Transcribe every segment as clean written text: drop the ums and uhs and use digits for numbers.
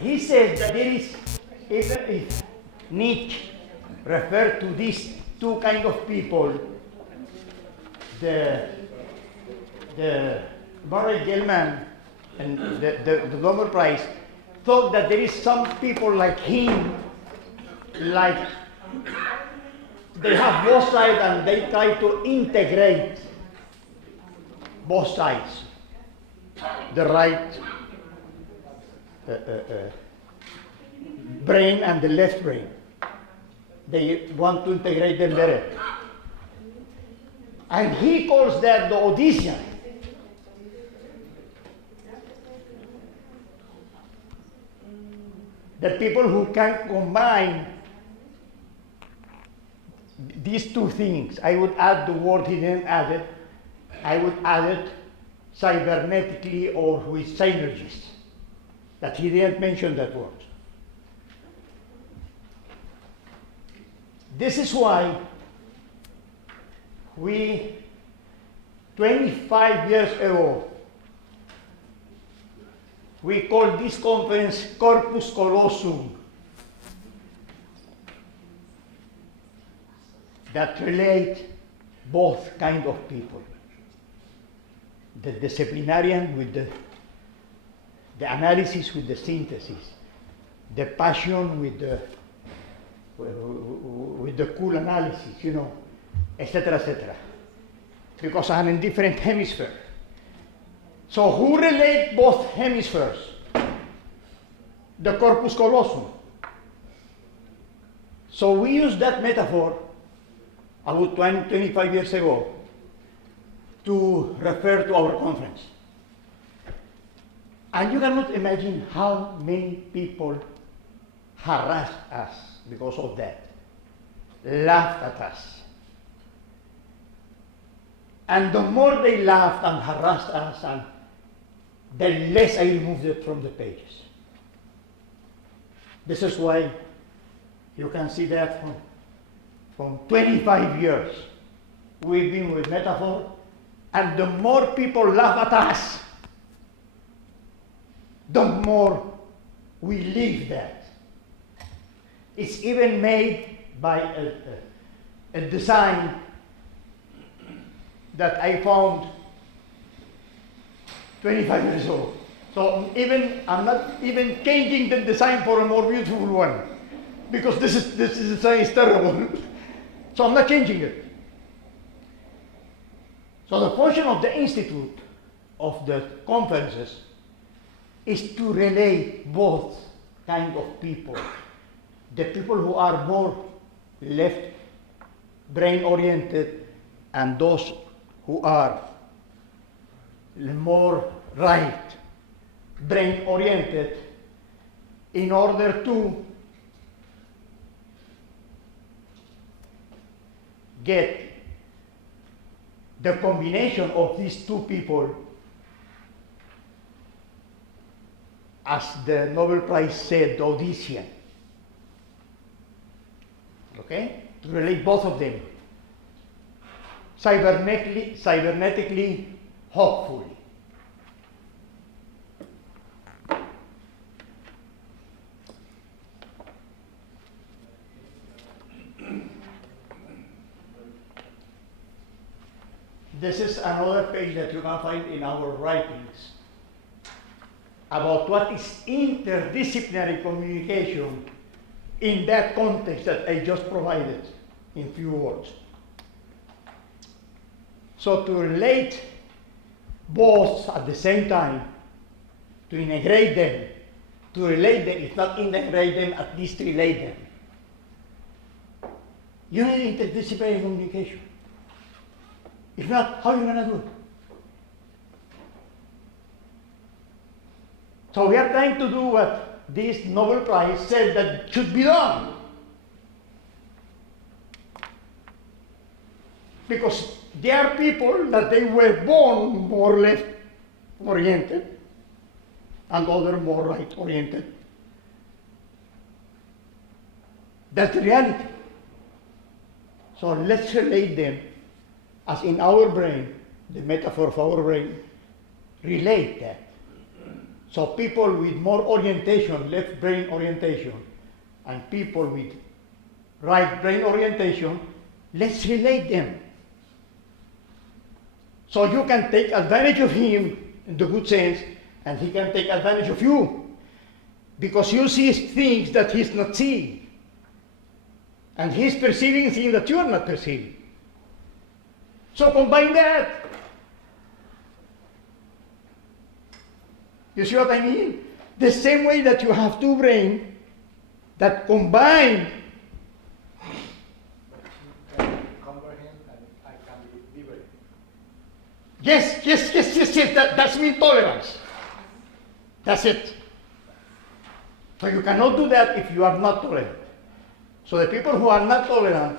He says that there is, even if Nietzsche referred to these two kind of people, the Barry Gell-Mann and the Nobel Prize, thought that there is some people like him, like they have both sides and they try to integrate both sides, the right brain and the left brain. They want to integrate them better. And he calls that the Odyssean. The people who can combine these two things. I would add the word he didn't add it. I would add it cybernetically or with synergies. That he didn't mention that word. This is why we, 25 years ago, we called this conference Corpus Callosum, that relate both kind of people. The disciplinarian with the analysis with the synthesis, the passion with the cool analysis, you know, etc., etc. Because I'm in different hemispheres. So who relate both hemispheres? The Corpus Callosum. So we use that metaphor about 25 years ago to refer to our conference. And you cannot imagine how many people harassed us because of that, laughed at us. And the more they laughed and harassed us, and the less I removed it from the pages. This is why you can see that from 25 years we've been with metaphor, and the more people laugh at us, the more we leave that. It's even made by a design that I found 25 years old. So I'm not even changing the design for a more beautiful one, because this design is terrible. So I'm not changing it. So the function of the Institute, of the conferences, is to relate both kind of people. The people who are more left brain oriented and those who are more right brain oriented, in order to get the combination of these two people, as the Nobel Prize said, the Odyssean. Okay? To relate both of them. Cybernetically, hopefully. This is another page that you can find in our writings about what is interdisciplinary communication in that context that I just provided in few words. So to relate both at the same time, to integrate them, to relate them, if not integrate them, at least relate them. You need interdisciplinary communication. If not, how are you going to do it? So we are trying to do what this Nobel Prize said that should be done. Because there are people that they were born more left oriented and other more right oriented. That's the reality. So let's relate them as in our brain, the metaphor of our brain, relate that. So people with more orientation, left brain orientation, and people with right brain orientation, let's relate them. So you can take advantage of him in the good sense, and he can take advantage of you, because you see things that he's not seeing, and he's perceiving things that you are not perceiving. So combine that. You see what I mean? The same way that you have two brains that combine. Comprehend and I can be liberate. Yes. That's mean tolerance. That's it. So you cannot do that if you are not tolerant. So the people who are not tolerant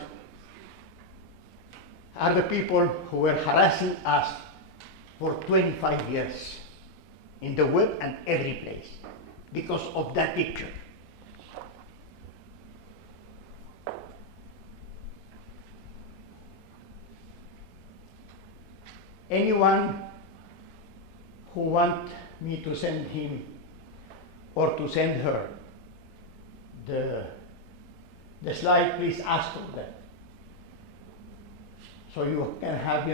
are the people who were harassing us for 25 years in the web and every place because of that picture. Anyone who wants me to send him or to send her the slide, please ask for that. So you can have,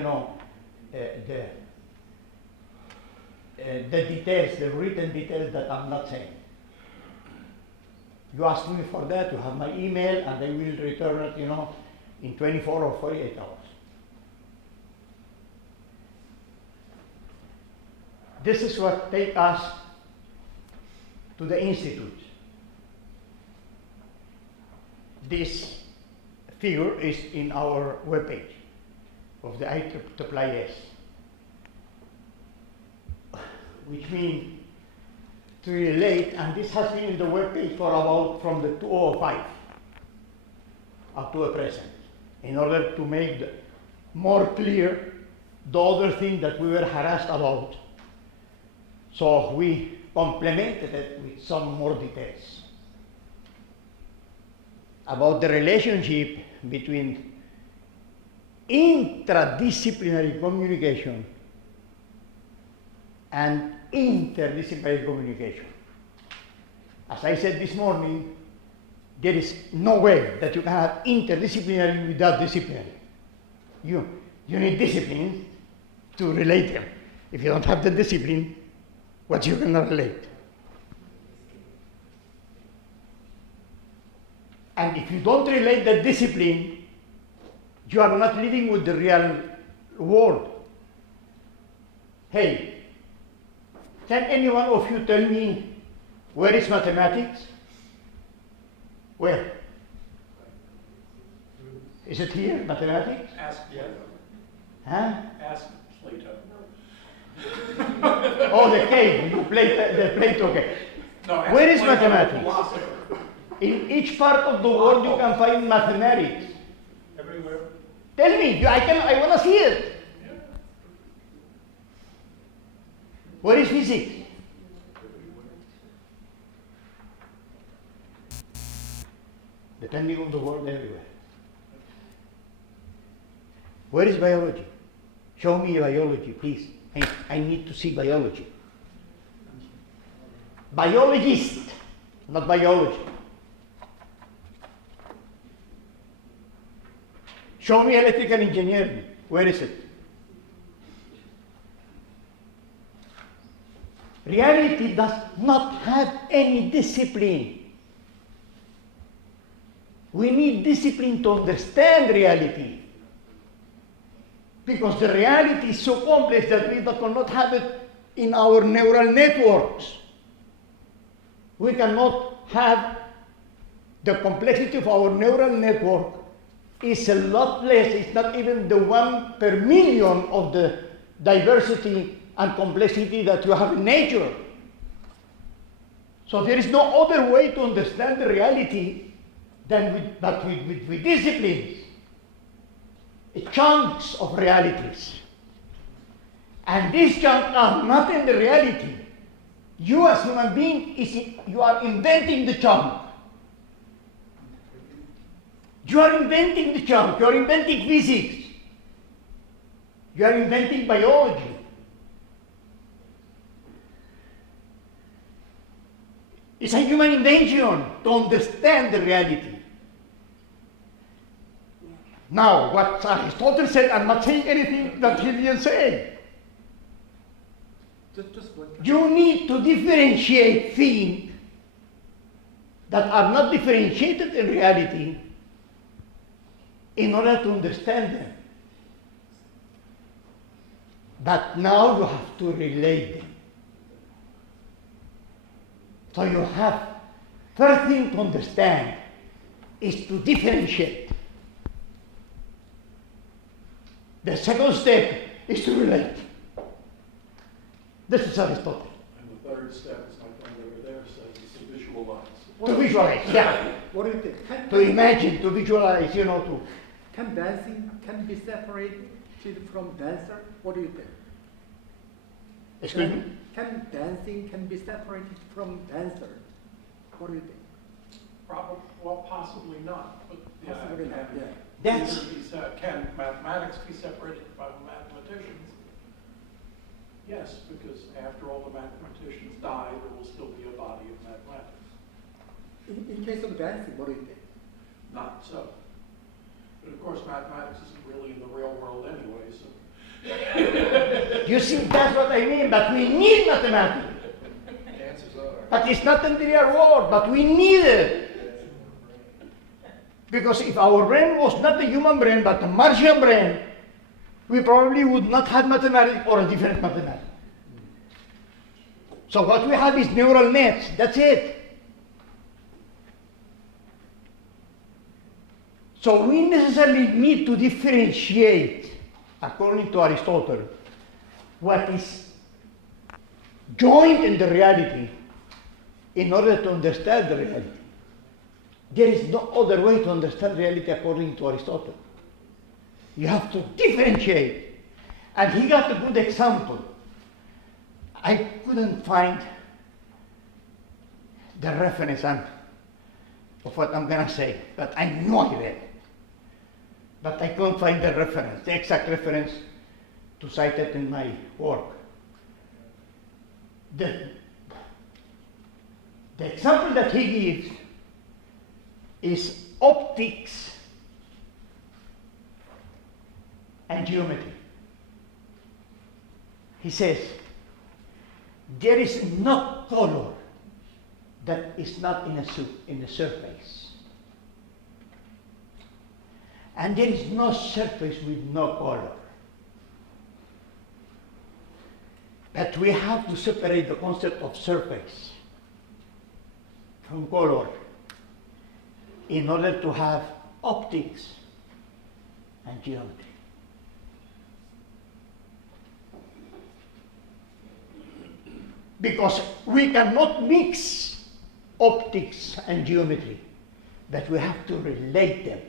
the details, the written details that I'm not saying. You ask me for that, you have my email, and I will return it, in 24 or 48 hours. This is what takes us to the Institute. This figure is in our webpage of the IEEE, which means to relate, and this has been in the webpage for about from the 2005 up to the present, in order to make more clear the other thing that we were harassed about. So we complemented it with some more details about the relationship between intradisciplinary communication and interdisciplinary communication. As I said this morning, there is no way that you can have interdisciplinary without disciplinary. You need discipline to relate them. If you don't have the discipline, what you cannot relate. And if you don't relate the discipline, you are not living with the real world. Hey, can any one of you tell me where is mathematics? Where? Is it here, mathematics? Ask Plato. Huh? Ask Plato. Oh, the cave, the Plato cave. No, ask Where is Plato, mathematics? philosopher. In each part of the world you can find mathematics. Everywhere. Tell me, I want to see it. Yeah. Where is physics? Depending on the world, everywhere. Where is biology? Show me biology, please. I need to see biology. Biologist, not biology. Show me electrical engineering. Where is it? Reality does not have any discipline. We need discipline to understand reality. Because the reality is so complex that we cannot have it in our neural networks. We cannot have the complexity of our neural network is a lot less. It's not even the 1 per million of the diversity and complexity that you have in nature. So there is no other way to understand the reality than with disciplines. Chunks of realities. And these chunks are not in the reality. You as human being, you are inventing the chunk. You are inventing the chunk. You are inventing physics. You are inventing biology. It's a human invention to understand the reality. Now, what Aristotle said, I'm not saying anything that he didn't say. Just one. You need to differentiate things that are not differentiated in reality in order to understand them. But now you have to relate them. So you have, first thing to understand is to differentiate. The second step is to relate. This is Aristotle. And the third step, as my friend over there says, is to visualize. To visualize, yeah. What do you think? To imagine, to visualize, to. Can dancing can be separated from dancer? What do you think? Excuse me? Can dancing can be separated from dancer? What do you think? Probably, well, possibly not, but yeah, Possibly not, yeah. That's, can mathematics be separated from mathematicians? Yes, because after all the mathematicians die, there will still be a body of mathematics. In case of dancing, what do you think? Not so. But of course, mathematics isn't really in the real world anyway, so. you see, that's what I mean, but we need mathematics. Chances are. But it's not in the real world, but we need it. Because if our brain was not a human brain, but a Martian brain, we probably would not have mathematics or a different mathematics. So what we have is neural nets, that's it. So we necessarily need to differentiate, according to Aristotle, what is joined in the reality in order to understand the reality. There is no other way to understand reality according to Aristotle. You have to differentiate. And he got a good example. I couldn't find the reference of what I'm going to say, but I know I read it. But I couldn't find the reference, the exact reference to cite it in my work. The example that he gives is optics and geometry. He says, there is no color that is not in a surface. And there is no surface with no color. But we have to separate the concept of surface from color in order to have optics and geometry. Because we cannot mix optics and geometry, but we have to relate them.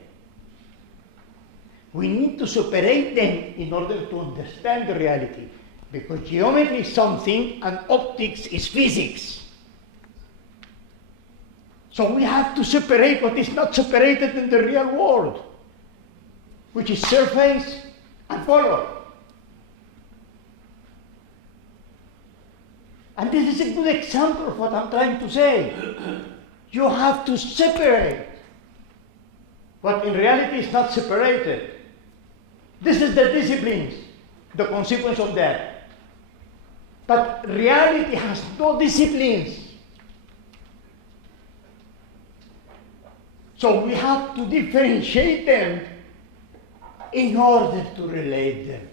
We need to separate them in order to understand the reality, because geometry is something and optics is physics. So we have to separate what is not separated in the real world, which is surface and color. And this is a good example of what I'm trying to say. You have to separate what in reality is not separated. This is the disciplines, the consequence of that. But reality has no disciplines. So we have to differentiate them in order to relate them.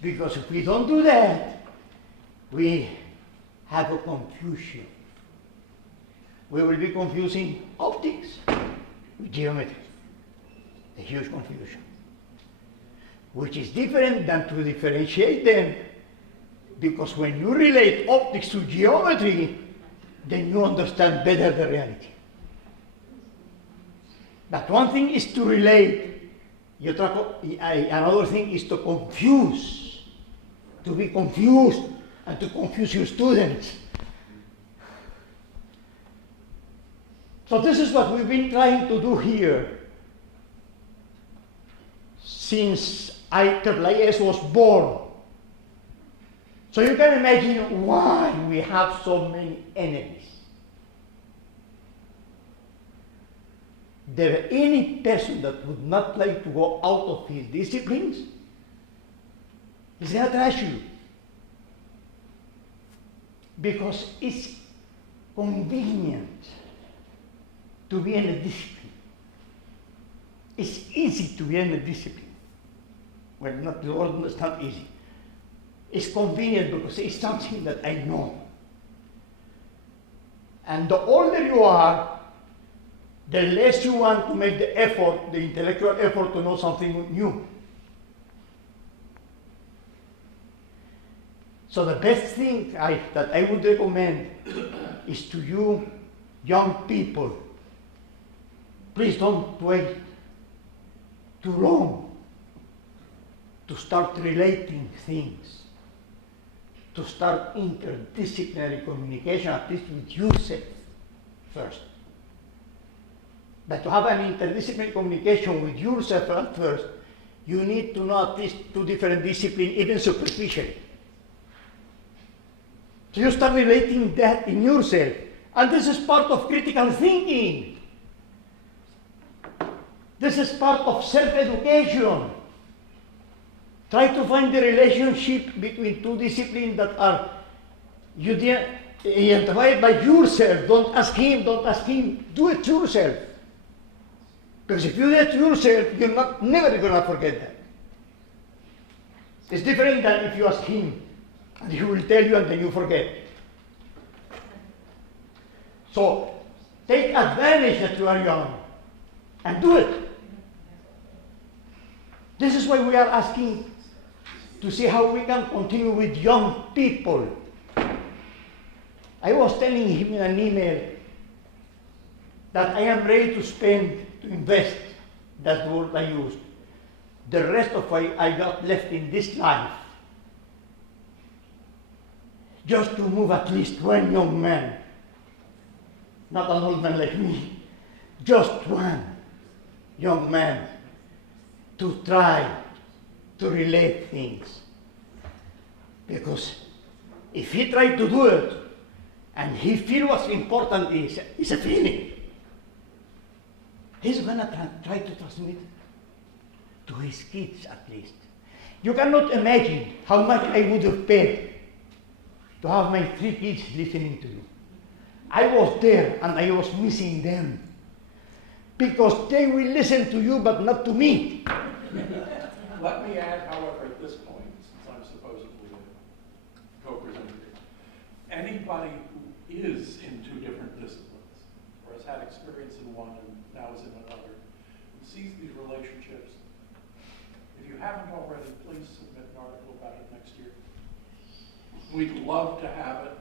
Because if we don't do that, we have a confusion. We will be confusing optics with geometry. A huge confusion. Which is different than to differentiate them, because when you relate optics to geometry, then you understand better the reality. But one thing is to relate, another thing is to confuse, to be confused and to confuse your students. So this is what we've been trying to do here since IIIS was born. So you can imagine why we have so many enemies. any person that would not like to go out of his disciplines is going to trash you. Because it's convenient to be in a discipline. It's easy to be in a discipline. Well, it's not easy. It's convenient because it's something that I know. And the older you are, the less you want to make the effort, the intellectual effort to know something new. So the best thing that I would recommend is to you young people, please don't wait too long to start relating things, to start interdisciplinary communication, at least with yourself first. But to have an interdisciplinary communication with yourself at first, you need to know at least 2 different disciplines, even superficially. So you start relating that in yourself. And this is part of critical thinking. This is part of self-education. Try to find the relationship between 2 disciplines that are identified by yourself. Don't ask him, do it yourself. Because if you do it yourself, you're never going to forget that. It's different than if you ask him, and he will tell you and then you forget. So take advantage that you are young and do it. This is why we are asking to see how we can continue with young people. I was telling him in an email that I am ready to invest, that's the word I used, the rest of what I got left in this life, just to move at least 1 young man, not an old man like me, just 1 young man to try to relate things. Because if he tried to do it, and he feels what's important is a feeling, he's going to try to transmit to his kids at least. You cannot imagine how much I would have paid to have my 3 kids listening to you. I was there and I was missing them. Because they will listen to you but not to me. Let me add, however, at this point, since I'm supposedly a co-presenter, anybody who is in 2 different disciplines, or has had experience in one and now is in another, and sees these relationships, if you haven't already, please submit an article about it next year. We'd love to have it.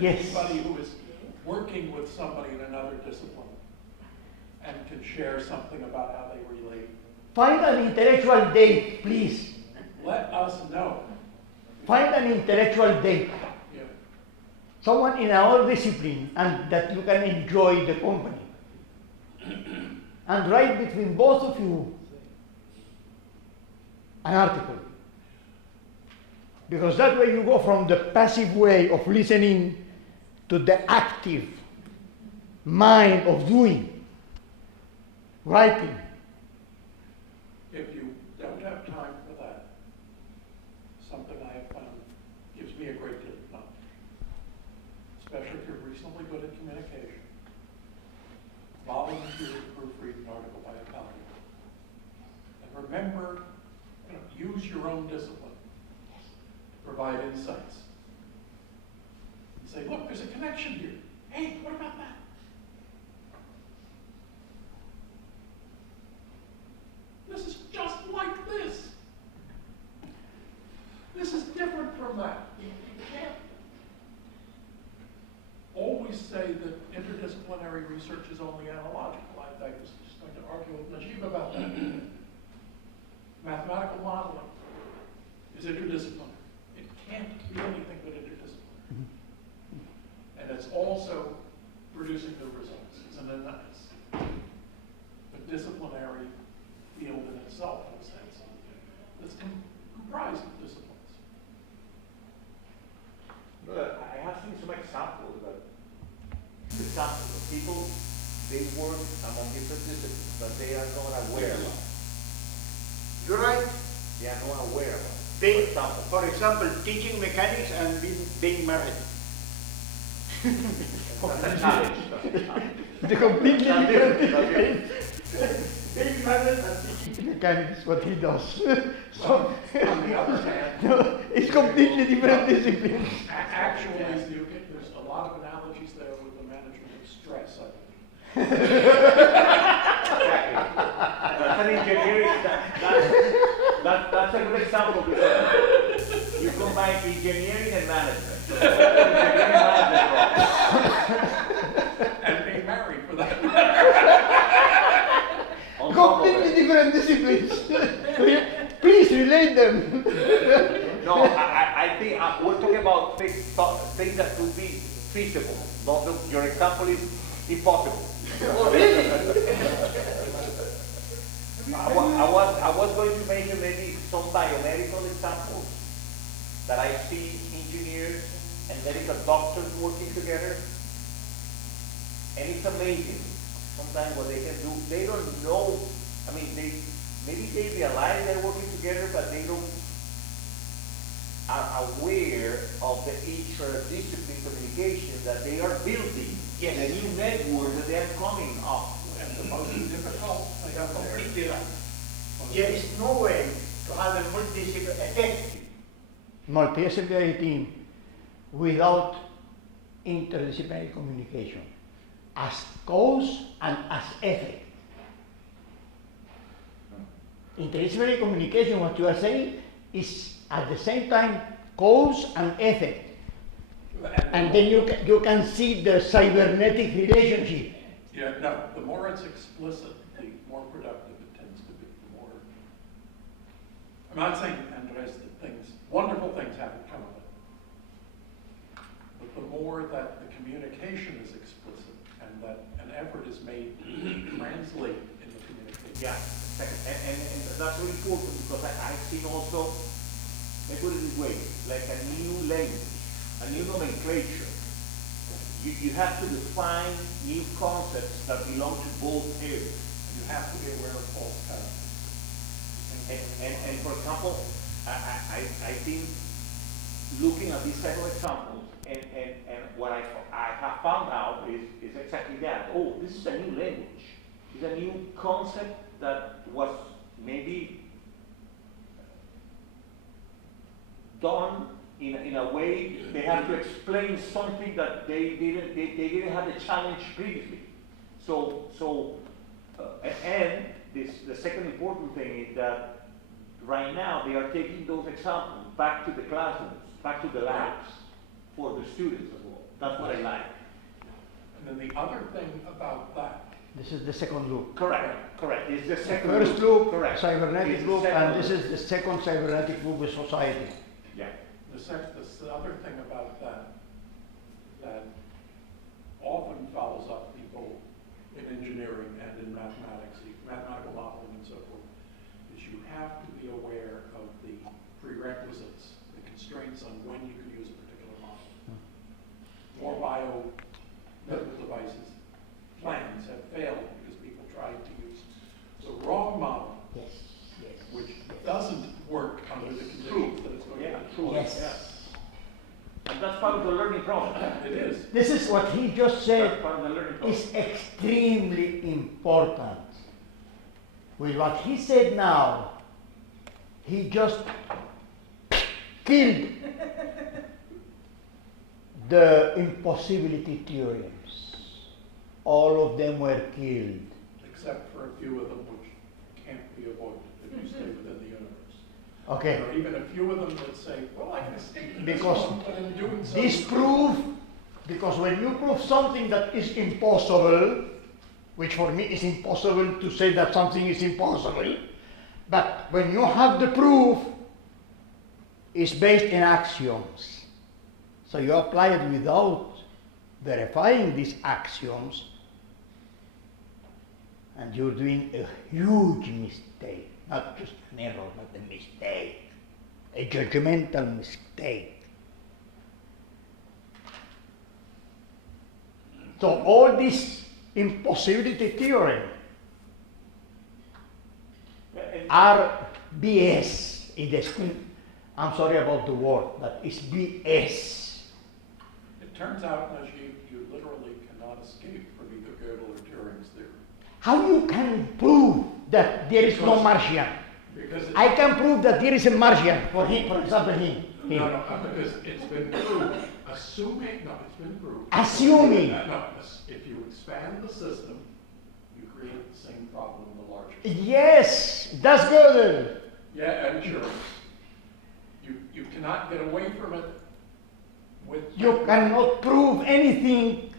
Yes. Anybody who is working with somebody in another discipline and can share something about how they relate. Find an intellectual date, please. Let us know. Find an intellectual date. Yeah. Someone in our discipline and that you can enjoy the company. And write between both of you an article. Because that way you go from the passive way of listening to the active mind of doing, writing. If you don't have time for that, something I have found gives me a great deal of knowledge, especially if you're reasonably good at communication. Volunteer to proofread an article by a colleague. And remember, use your own discipline to provide insights. And say, look, there's a connection here. Hey, what about that? This is just like this. This is different from that. You can't always say that interdisciplinary research is only analogical. I was just going to argue with Nagib about that. Mathematical modeling is interdisciplinary. It can't be anything but interdisciplinary. And it's also producing the results. It's a disciplinary field in itself, in a sense, that's comprised of disciplines. I have seen some examples of people they work among different disciplines, but they are not aware of. You're right. They are not aware of. They, For example, for example, teaching mechanics and being married. that's a challenge. The completely different discipline. Being married and teaching. Mechanics, what he does. So, On the other hand, no, it's completely different disciplines. actually, there's a lot of analogies there with the management of stress, I think. Exactly. That's an engineering, that's a good example because you combine engineering and management. So engineering management And being married for that. on top of Completely it. different disciplines. Please relate them. No, I think we're talking about things that could be feasible. Not your example is impossible. Oh, really? I was going to mention maybe some biomedical examples that I see engineers and medical doctors working together. And it's amazing sometimes what they can do. They don't know, I mean, maybe they realize they're working together, but they don't are aware of the interdisciplinary communication that they are building, Yes. the new network that they are coming up. And the most difficult thing You're there. completely right. There is no way to have a multidisciplinary effective. Multidisciplinary team without interdisciplinary communication as cause and as effect. Interdisciplinary communication, what you are saying, is at the same time cause and effect. And then you can see the cybernetic relationship. Yeah, no, the more it's explicit, the more productive it tends to be. The more, I'm not saying, Andres, that wonderful things haven't come of it. But the more that the communication is explicit and that an effort is made to translate in the communication. Yeah, and that's really important because I've seen also, let me put it this way, like a new language, a new nomenclature. You have to define new concepts that belong to both areas. You have to be aware of false characters. And for example, I think looking at these type of examples, and what I have found out is exactly that. Oh, this is a new language. It's a new concept that was maybe done in a way they have to explain something that they didn't have the challenge previously. And the second important thing is that right now they are taking those examples back to the classrooms, back to the labs for the students as well. That's what I like. And then the other thing about that, This is the second loop. Correct. It's the second First loop. loop, Correct. cybernetic It's the loop, second and this loop. is the second cybernetic loop with society. Yeah. the other thing about that often follows up people in engineering and in mathematics, mathematical modeling and so forth, is you have to be aware of the prerequisites, the constraints on when you can use a particular model. More medical devices plans have failed because people tried to use the wrong model, which doesn't work under the conditions that it's going to be. Yes. And that's part of the learning process. It is. This is what he just said That's part of the learning process. is extremely important. With what he said now, he just killed the impossibility theorems. All of them were killed. Except for a few of them which can't be avoided if you stay within the universe. Okay. There are even a few of them that say, well, I can escape this Because one, but in doing so... because when you prove something that is impossible, which for me is impossible to say that something is impossible, but when you have the proof, it's based in axioms. So you apply it without verifying these axioms, and you're doing a huge mistake. Not just an error, but a mistake. A judgmental mistake. So all this impossibility theorem And- are BS. I'm sorry about the word, but it's BS. It turns out, Nagib, you literally cannot escape from either Gödel or Turing's theory. How you can prove that there is no Because- Martian? Because I can prove that there is a Martian for him, for example, him. No, because it's been proved, assuming, no, it's been proved. Assuming. No, if you expand the system, you create the same problem in the larger. Yes, that's good. Yeah, and sure. You cannot get away from it with. You cannot prove anything,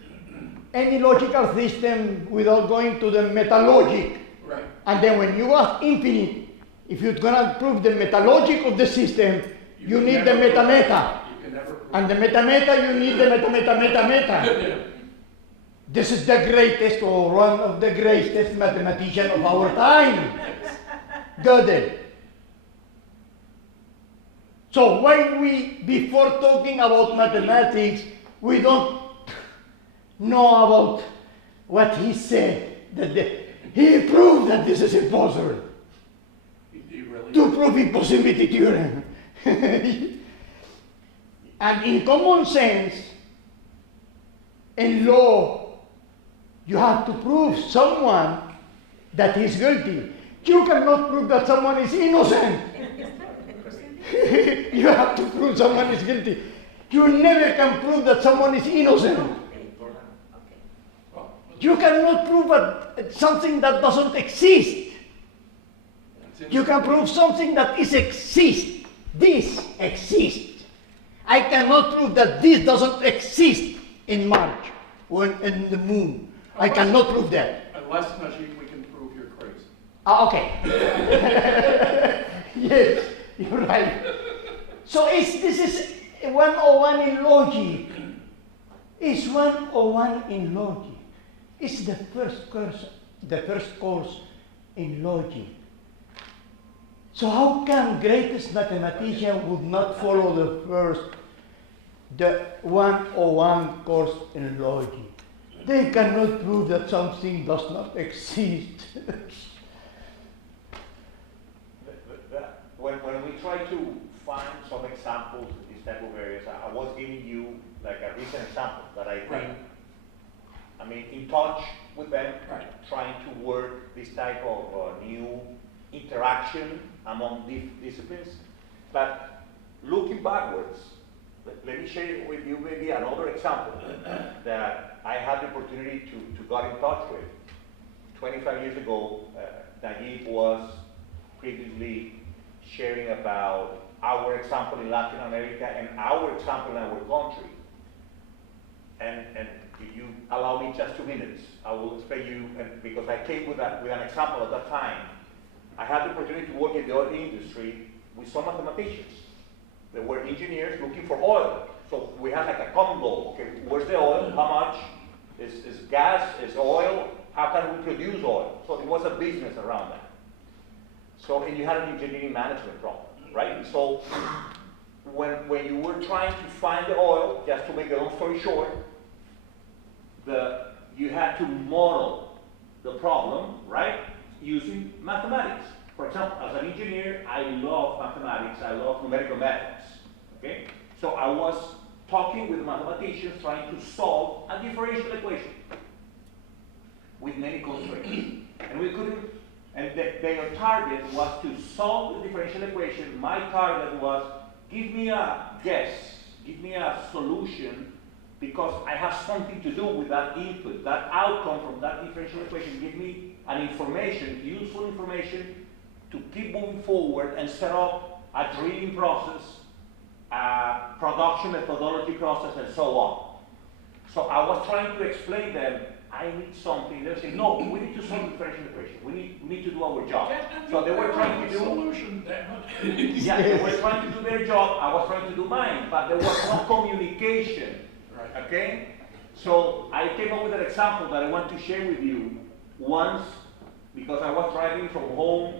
any logical system without going to the metalogic. Right. And then when you are infinite, if you're gonna prove the metalogic of the system, you can need the never prove- meta-meta. You can never prove. And the meta-meta, you need the meta-meta-meta-meta-meta. Yeah. This is the greatest or one of the greatest mathematician of our time. Gödel. So why we, before talking about mathematics, we don't know about what he said, he proved that this is impossible. He really. To prove impossibility theorem. And in common sense, in law, you have to prove someone that is guilty. You cannot prove that someone is innocent. You have to prove someone is guilty. You never can prove that someone is innocent. Well, You cannot prove something that doesn't exist. You can prove something that exists. This exists. I cannot prove that this doesn't exist in March or in the moon. I cannot prove that. Unless, Nagib, we can prove you're crazy. Okay. Yes, you're right. So this is 101 in logic. It's 101 in logic. It's the first course in logic. So how come greatest mathematician would not follow the 101 course in logic? They cannot prove that something does not exist. When we try to find some examples of these type of areas, I was giving you like a recent example that I think, Right. I mean, in touch with them, Right. trying to work this type of new interaction among disciplines. But looking backwards, let me share with you maybe another example that I had the opportunity to get in touch with. 25 years ago, Nagib was previously sharing about our example in Latin America and our example in our country. And if you allow me just 2 minutes, I will explain you, and because I came with an example at that time. I had the opportunity to work in the oil industry with some mathematicians. They were engineers looking for oil. So we had like a common goal. Okay, where's the oil? How much? Is gas? Is oil? How can we produce oil? So it was a business around that. So, and you had an engineering management problem, right? So when you were trying to find the oil, just to make a long story short, you had to model the problem, right? Using mathematics. For example, as an engineer, I love mathematics, I love numerical methods, okay? So I was talking with mathematicians trying to solve a differential equation with many constraints. And we couldn't, and their target was to solve the differential equation. My target was, give me a guess, give me a solution, because I have something to do with that input, that outcome from that differential equation. Give me an information, useful information, to keep moving forward and set up a drilling process, a production methodology process, and so on. So I was trying to explain them, I need something. They were saying, no, we need to solve the differential equation. We need to do our job. So they were trying to do, Solution, damn it. yeah, they were trying to do their job, I was trying to do mine, but there was no communication. Right. Okay? So I came up with an example that I want to share with you. Once, because I was driving from home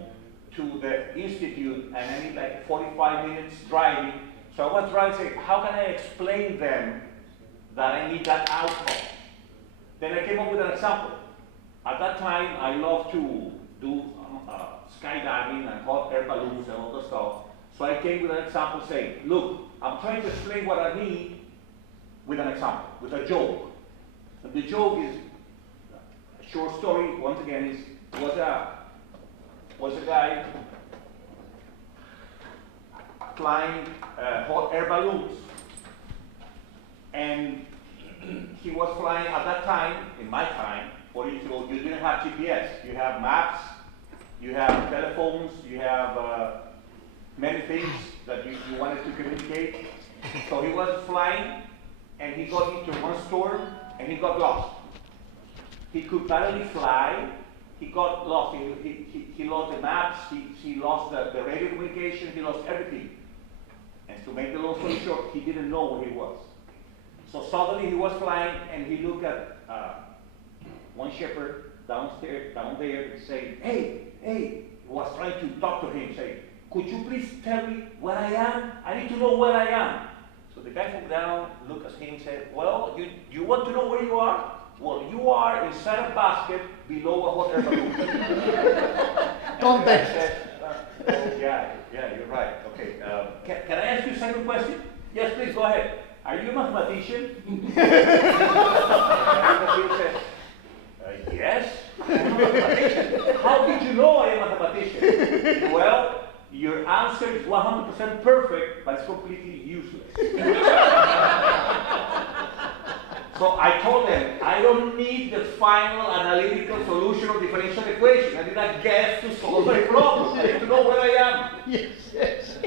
to the institute and I need like 45 minutes driving. So I was trying to say, how can I explain them that I need that outcome? Then I came up with an example. At that time, I loved to do skydiving and hot air balloons and all the stuff. So I came with an example saying, look, I'm trying to explain what I mean with an example, with a joke. And the joke is, a short story, once again, was a guy flying hot air balloons. And he was flying at that time, in my time, 40 years ago, you didn't have GPS. You have maps, you have telephones, you have many things that you wanted to communicate. So he was flying, and he got into one storm, and he got lost. He could barely fly. He got lost. He lost the maps. He lost the radio communication. He lost everything. And to make the long story short, he didn't know where he was. So suddenly he was flying, and he looked at one shepherd down there, saying, hey, he was trying to talk to him, saying, could you please tell me where I am? I need to know where I am. So the guy from down looked at him and said, well, you want to know where you are? Well, you are inside a basket below a hot air balloon. Context. Yeah, you're right. Okay. Can I ask you a second question? Yes, please, go ahead. Are you a mathematician? Yes, I'm a mathematician. How did you know I am a mathematician? Well, your answer is 100% perfect, but it's completely useless. So I told them, I don't need the final analytical solution of differential equation. I need a guess to solve my problem. I need to know where I am. Yes.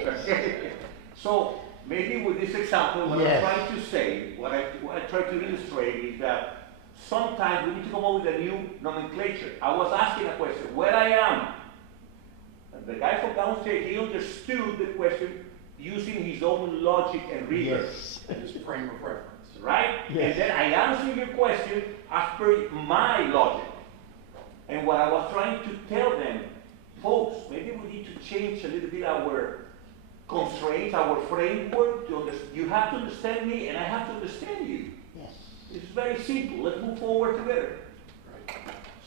So maybe with this example, what Yes. I'm trying to say, what I try to illustrate is that sometimes we need to come up with a new nomenclature. I was asking a question, where I am. And the guy from downstairs, he understood the question using his own logic and rigor. Yes. His frame of reference. Right? Yes. And then I answered your question as per my logic. And what I was trying to tell them, folks, maybe we need to change a little bit our constraints, our framework. You have to understand me, and I have to understand you. Yes. It's very simple. Let's move forward together. Right.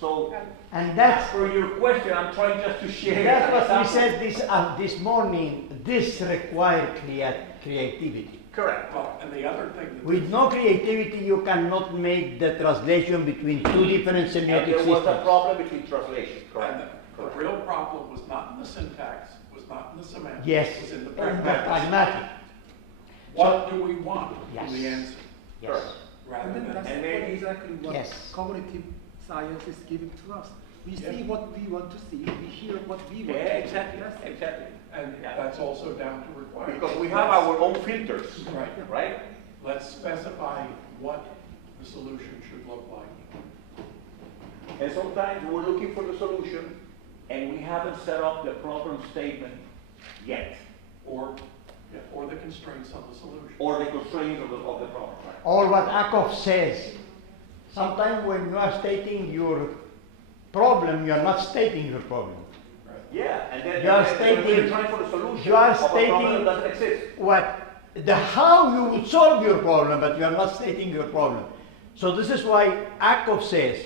So, And as that's per your question, I'm trying just to share. That's what we example. said this morning. This requires creativity. Correct. Well, and the other thing that With no creativity, you cannot make the translation between two different And semiotic there was a systems. problem between translation. and Correct. the real problem was not in the syntax, was not in the semantics, Yes, it was in the and the pragmatics. pragmatic. What do we want Yes. in the answer? Yes. Rather And then than, that's and what maybe- exactly what Yes. cognitive science is giving to us. We Yeah. see what we want to see, we hear what we Yeah, want to hear. exactly. Yes. Exactly. and Yeah. that's also down to requirements. Because we have our own filters. Right. Right? Let's specify what the solution should look like. And sometimes we're looking for the solution and we haven't set up the problem statement yet, Or the constraints of the solution. or the constraints of the problem. Right? Or what Akov says. Sometimes when you are stating your problem, you are not stating your problem. Right. Yeah, and then You are when stating- we're trying for the solution you are of a problem stating- that doesn't exist. The how you would solve your problem, but you are not stating your problem. So this is why Akov says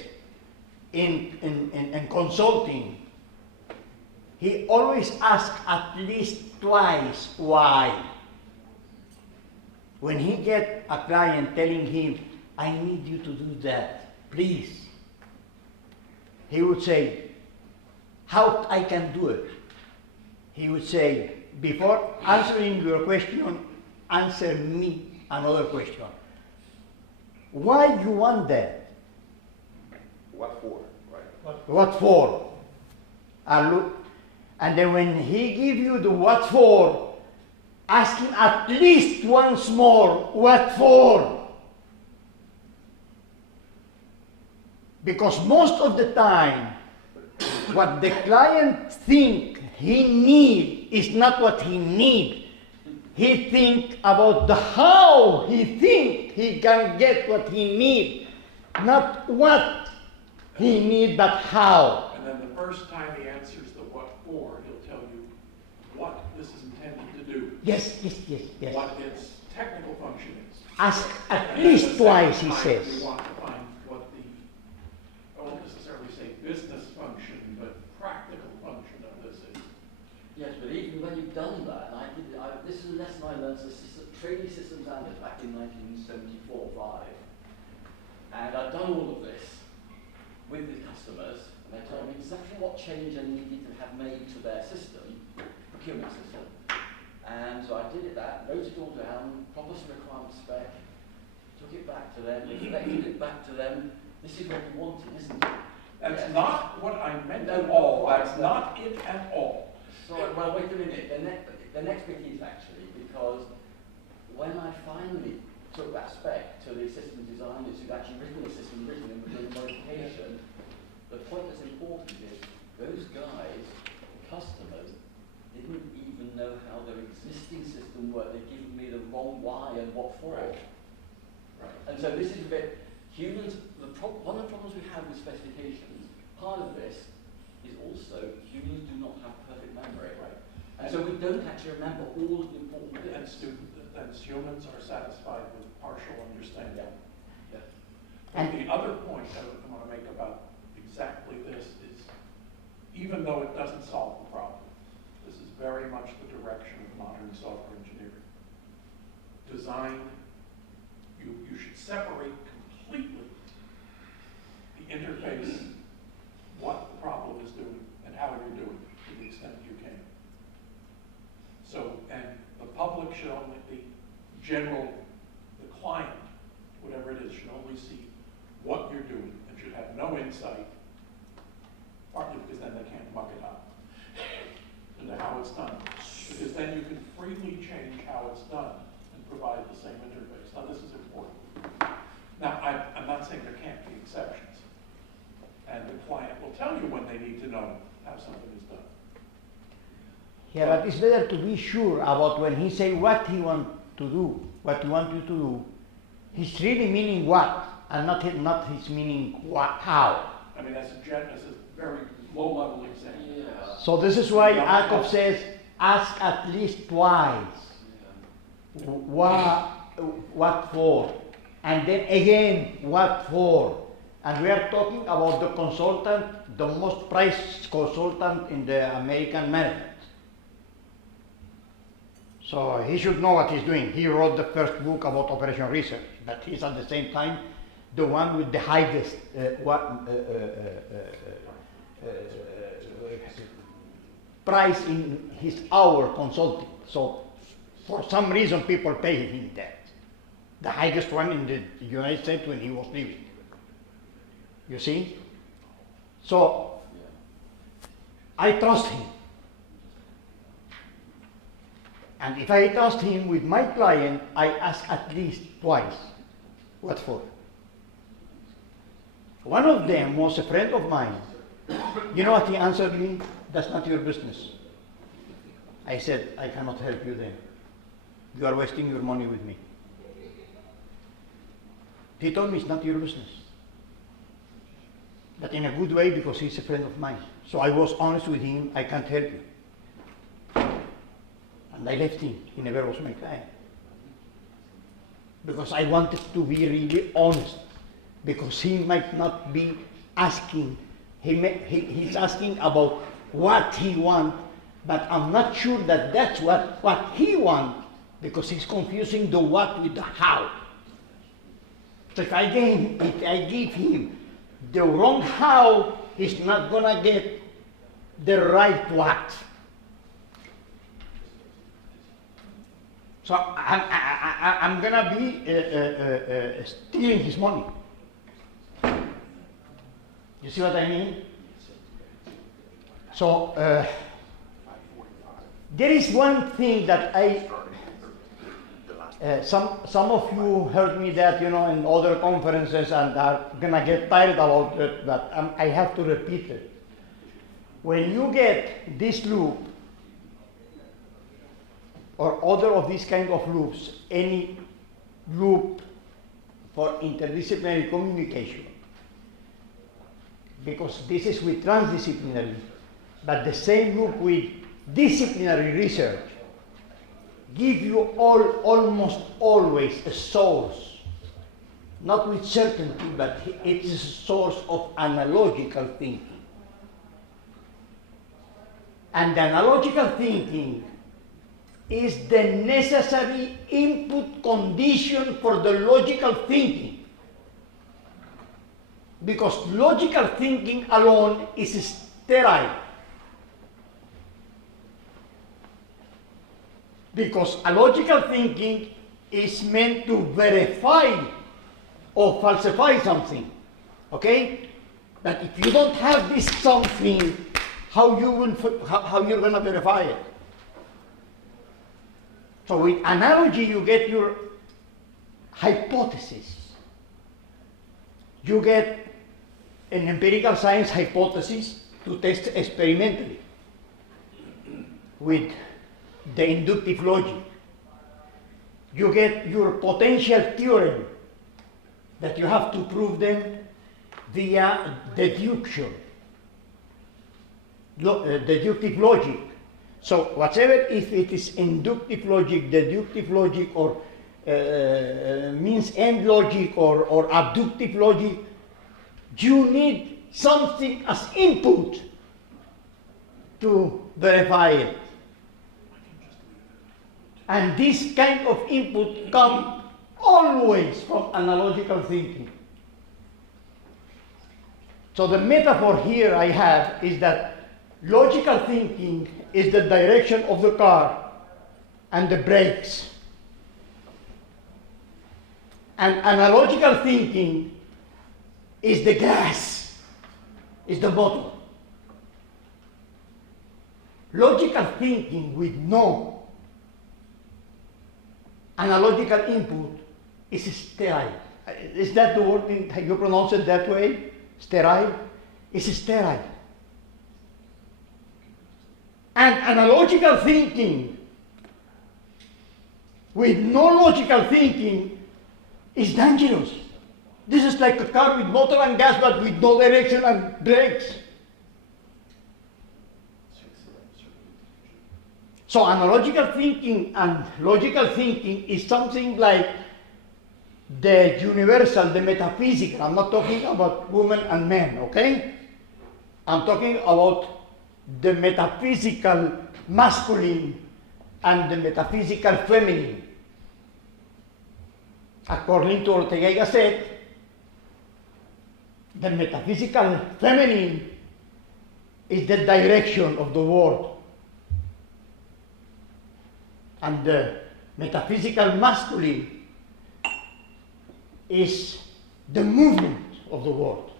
in consulting, he always asks at least twice why. When he get a client telling him, I need you to do that, please. He would say, how I can do it? He would say, before answering your question, answer me another question. Why you want that? What for? Right? What for? And then when he give you the what for, ask him at least once more, what for? Because most of the time, what the client think he need is not what he need. He think about the how he think he can get what he need, not what he need, but how. And then the first time he answers the what for, he'll tell you what this is intended to do, Yes. what its technical function is. Ask at And then least the twice, second he time says. You want to find what the, I won't necessarily say or 5. And I'd done all of this with the customers, and they told me exactly what change I needed to have made to their system, procurement system. And so I did that, wrote it all down, proper requirement spec, took it back to them, reflected it back to them. This is what we wanted, isn't it? That's Yes. not what I meant No, at all. no, That's no. not it at all. So, well, wait a minute. The next bit is actually because when I finally took that spec to the system designers who've actually written the system, written and doing the modification, the point that's important is those guys, customers, didn't even know how their existing system worked. They'd given me the wrong why and what for. Right. And so this is a bit, humans, one of the problems we have with specifications, part of this is also humans do not have perfect memory. Right. And so we don't actually remember all of the important And bits. humans are satisfied with partial understanding. Yeah. And the other point I want to make about exactly this is, even though it doesn't solve the problem, this is very much the direction of modern software engineering. Design, you should separate completely the interface, what the problem is doing, and how you're doing it, to the extent you can. So, and the public should only, the client, whatever it is, should only see what you're doing and should have no insight, partly because then they can't muck it up, into how it's done. Because then you can freely change how it's done and provide the same interface. Now, this is important. Now, I'm not saying there can't be exceptions. And the client will tell you when they need to know how something is done. Yeah, but it's better to be sure about when he say what he want to do, what he want you to do. He's really meaning what, and not his meaning what, how. I mean, that's a very low-level example. Yeah. So this is why Akov says, ask at least twice. What for? And then again, what for? And we are talking about the consultant, the most prized consultant in the American market. So he should know what he's doing. He wrote the first book about operation research, but he's at the same time the one with the highest price in his hour consulting. So for some reason people pay him that. The highest one in the United States when he was living. You see? So I trust him. And if I trust him with my client, I ask at least twice. What for? One of them was a friend of mine. You know what he answered me? That's not your business. I said, I cannot help you then. You are wasting your money with me. He told me it's not your business. But in a good way because he's a friend of mine. So I was honest with him, I can't help you. And I left him. He never was my client. Because I wanted to be really honest. Because he might not be asking, he's asking about what he wants, but I'm not sure that that's what he wants, because he's confusing the what with the how. So if I give him the wrong how, he's not gonna get the right what. So I'm gonna be stealing his money. You see what I mean? So there is one thing that some of you heard me that, in other conferences and are gonna get tired about it, but I have to repeat it. When you get this loop or other of these kind of loops, any loop for interdisciplinary communication, because this is with transdisciplinary, but the same loop with disciplinary research, give you almost always a source, not with certainty, but it is a source of analogical thinking. And the analogical thinking is the necessary input condition for the logical thinking. Because logical thinking alone is sterile. Because a logical thinking is meant to verify or falsify something. Okay? But if you don't have this something, how you're going to verify it? So with analogy, you get your hypothesis. You get an empirical science hypothesis to test experimentally with the inductive logic. You get your potential theorem that you have to prove them via deduction, deductive logic. So whatever, if it is inductive logic, deductive logic, or means-end logic, or abductive logic, you need something as input to verify it. And this kind of input comes always from analogical thinking. So the metaphor here I have is that logical thinking is the direction of the car and the brakes. And analogical thinking is the gas, is the motor. Logical thinking with no analogical input is sterile. Is that the word, you pronounce it that way? Sterile? It's sterile. And analogical thinking with no logical thinking is dangerous. This is like a car with motor and gas, but with no direction and brakes. So analogical thinking and logical thinking is something like the universal, the metaphysical. I'm not talking about women and men, okay? I'm talking about the metaphysical masculine and the metaphysical feminine. According to Ortega y Gasset, the metaphysical feminine is the direction of the world. And the metaphysical masculine is the movement of the world.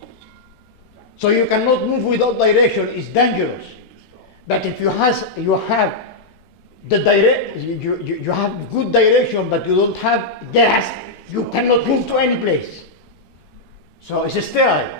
So you cannot move without direction, it's dangerous. But if you have the you have good direction, but you don't have gas, you cannot move to any place. So it's sterile.